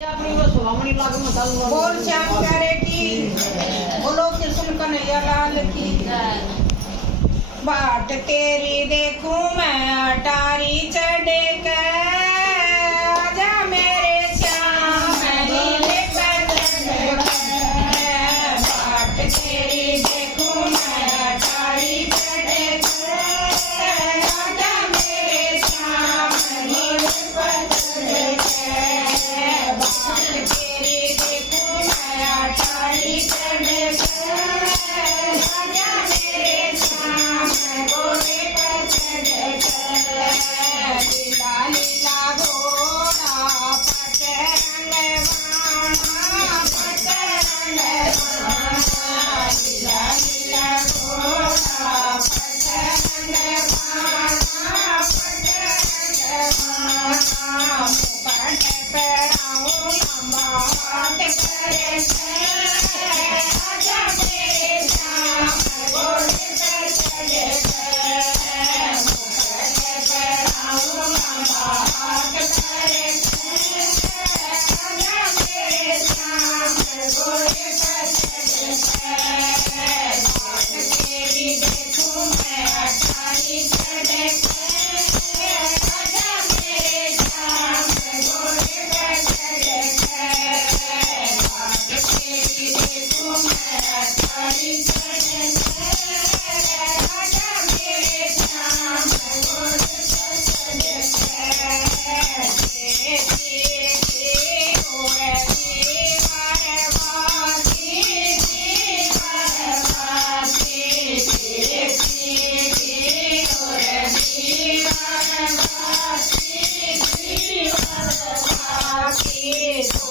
बोल श्याम प्यारे की, बोलो कृष्ण कन्हैया लाल की। बाट तेरी देखूं मैं अटारी चढ़े के, आजा मेरे श्याम मेरी बाट तेरी देखूं मैं अटारी चढ़े के, आजा मेरे श्याम मेरी बाट तेरी देखूं मैं अटारी चढ़े के, आजा मेरे श्याम घोड़े पर चढ़े के। लीला लीला घोड़ा पट रंगवाना, पट रंगवाना, लीला लीला घोड़ा पट रंगवाना, पट रंगवाना। मुकुट पहनाऊं लंबा हाथ करे से, आजा मेरे श्याम घोड़े पर चढ़े के। मुकुट पहनाऊं लंबा हाथ करे से, आजा मेरे श्याम घोड़े पर चढ़े के। बाट तेरी देखूं मैं अटारी चढ़े के, आजा मेरे श्याम घोड़े पर चढ़े के। बाट तेरी देखूं मैं अटारी चढ़े के, आजा मेरे श्याम घोड़े पर चढ़े के। देखी ओरे दीवारवासी, दीवारवासी, देखी ओरे दीवारवासी, दीवारवासी। तो